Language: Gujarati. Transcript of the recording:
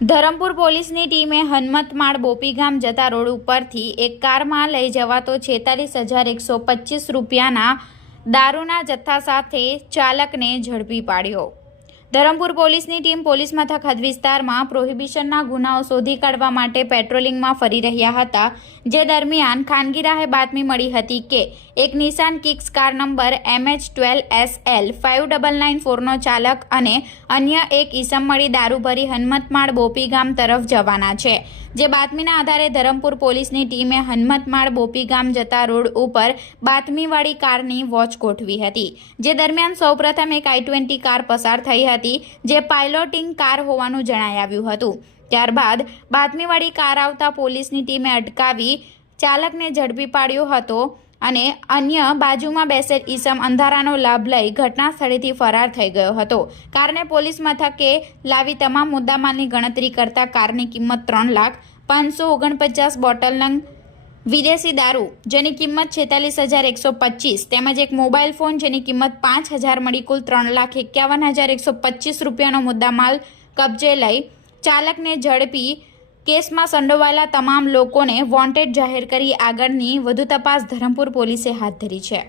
ધરમપુર પોલીસની ટીમે હનમતમાળ બોપીગામ જતા રોડ ઉપરથી એક કારમાં લઈ જવાતો છેતાલીસ હજાર એકસો પચીસ રૂપિયાના દારૂના જથ્થા સાથે ચાલકને ઝડપી પાડ્યો. ધરમપુર પોલીસની ટીમ પોલીસ મથક હદ વિસ્તારમાં પ્રોહિબિશનના ગુનાઓ શોધી કાઢવા માટે પેટ્રોલિંગમાં ફરી રહ્યા હતા, જે દરમિયાન ખાનગી રાહે બાતમી મળી હતી કે એક Nissan Kicks car number MH twelve S L five double nine ફોરનો ચાલક અને અન્ય એક ઈસમ મળી દારૂ ભરી હનમતમાળ બોપી ગામ તરફ જવાના છે. જે બાતમીના આધારે ધરમપુર પોલીસની ટીમે હનમતમાળ બોપી ગામ જતા રોડ ઉપર બાતમીવાળી કારની વોચ ગોઠવી હતી, જે દરમિયાન સૌપ્રથમ એક આઈ ટ્વેન્ટી કાર પસાર થઈ હતી જે પાયલોટિંગ કાર હોવાનું જણાઈ આવ્યું હતું. ત્યારબાદ બાતમીવાળી કાર આવતા પોલીસની ટીમે અટકાવી, ચાલકને ઝડપી પાડ્યો હતો અને અન્ય બાજુમાં બેસેલ ઈસમ અંધારાનો લાભ લઈ ઘટના સ્થળેથી ફરાર થઈ ગયો હતો. કારને પોલીસ મથકે લાવી તમામ મુદ્દામાલની ગણતરી કરતા કારની કિંમત ત્રણ લાખ, પાંચસો ઓગણપચાસ બોટલ વિદેશી દારૂ, જેની કિંમત છેતાલીસ હજાર એકસો પચીસ, તેમજ એક મોબાઈલ ફોન જેની કિંમત પાંચ હજાર મળી કુલ ત્રણ લાખ એકાવન હજાર એકસો પચીસ રૂપિયાનો મુદ્દામાલ કબજે લઈ ચાલકને ઝડપી કેસમાં સંડોવાયેલા તમામ લોકોને વોન્ટેડ જાહેર કરી આગળની વધુ તપાસ ધરમપુર પોલીસે હાથ ધરી છે.